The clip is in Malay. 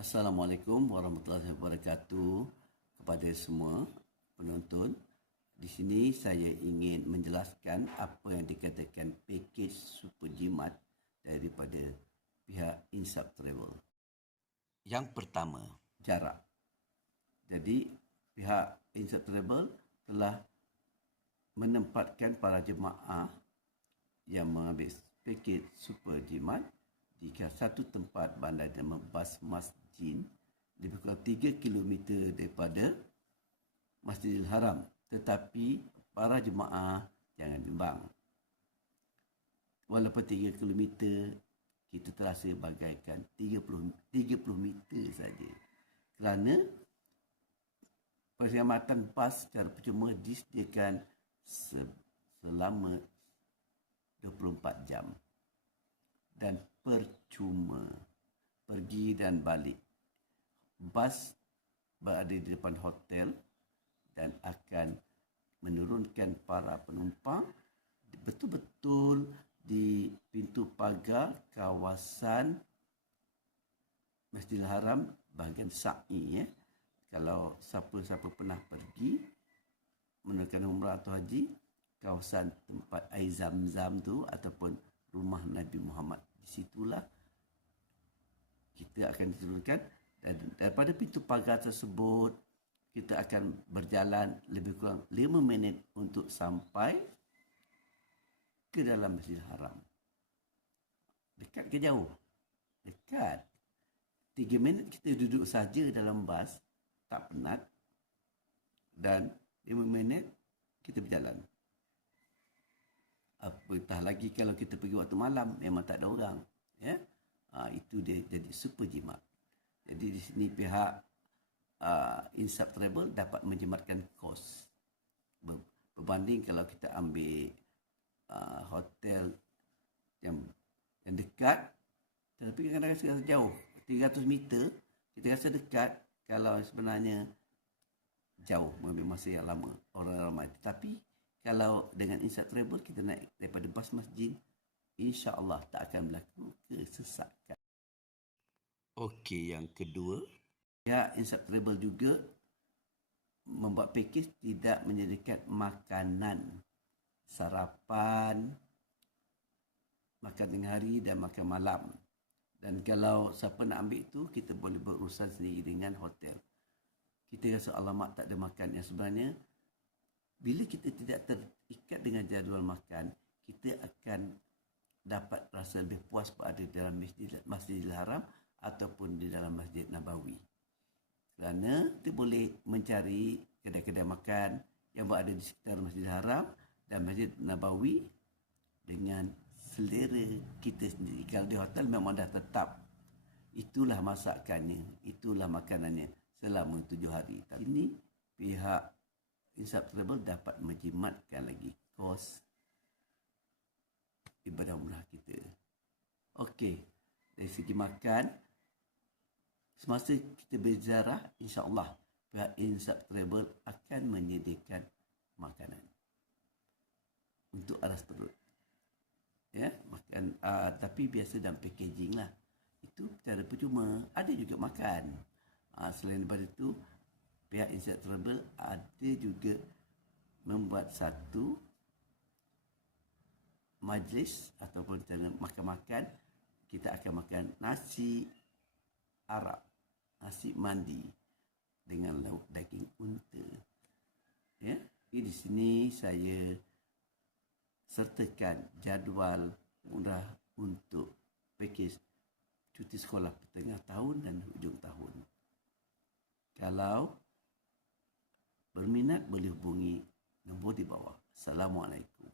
Assalamualaikum warahmatullahi wabarakatuh kepada semua penonton. Di sini saya ingin menjelaskan apa yang dikatakan pakej super jimat daripada pihak Insaf Travel. Yang pertama, jarak. Jadi pihak Insaf Travel telah menempatkan para jemaah yang mengambil pakej super jimat di satu tempat bandar nama Bas Masjid, lebih kurang 3 km daripada Masjidil Haram. Tetapi para jemaah jangan bimbang. Walaupun 3 km, kita terasa bagaikan 30 meter saja. Kerana perkhidmatan bas secara percuma disediakan selama 24 jam. Dan percuma pergi dan balik. Bas berada di depan hotel dan akan menurunkan para penumpang betul-betul di pintu pagar kawasan Masjidil Haram bahagian Sa'i. Kalau siapa-siapa pernah pergi menunaikan umrah atau haji, kawasan tempat air Zam-Zam tu ataupun rumah Nabi Muhammad, di situlah kita akan diturunkan, dan daripada pintu pagar tersebut kita akan berjalan lebih kurang 5 minit untuk sampai ke dalam Masjidil Haram. Dekat ke jauh? Dekat. 3 minit kita duduk saja dalam bas, tak penat, dan 5 minit kita berjalan. Apatah lagi kalau kita pergi waktu malam, memang tak ada orang. Itu dia jadi super jimat. Jadi di sini pihak Insaf Travel dapat menjimatkan kos berbanding kalau kita ambil hotel yang dekat, tetapi kadang-kadang rasa jauh. 300 meter kita rasa dekat, kalau sebenarnya jauh, mengambil masa yang lama, orang ramai. Tetapi kalau dengan Insaf Travel, kita naik daripada bas masjid, insya-Allah tak akan berlaku kesesakan. Okey, yang kedua, ya, Insaf Travel juga membuat pakej tidak menyediakan makanan, sarapan, makan tengah hari dan makan malam. Dan kalau siapa nak ambil itu, kita boleh berurusan sendiri dengan hotel. Kita rasa alamak tak ada makan, yang sebenarnya bila kita tidak terikat dengan jadual makan, kita akan dapat rasa lebih puas berada dalam Masjidil Haram ataupun di dalam Masjid Nabawi. Kerana kita boleh mencari kedai-kedai makan yang berada di sekitar Masjidil Haram dan Masjid Nabawi dengan selera kita sendiri. Kalau di hotel memang dah tetap, itulah masakannya, itulah makanannya selama 7 hari. Tapi ini pihak Insaf Travel dapat menjimatkan lagi kos ibadah umrah kita. Okey, dari segi makan, semasa kita berziarah, insya-Allah pihak Insaf Travel akan menyediakan makanan untuk aras perut. Ya, makan, tapi biasa dalam packaging lah. Itu secara percuma, ada juga makan. Selain daripada itu, pihak Insaf Travel ada juga membuat satu majlis ataupun makan-makan. Kita akan makan nasi Arab, nasi mandi dengan lauk daging unta. Ya, di sini saya sertakan jadual umrah untuk pakej cuti sekolah pertengah tahun dan hujung tahun. Kalau berminat boleh hubungi nombor di bawah. Assalamualaikum.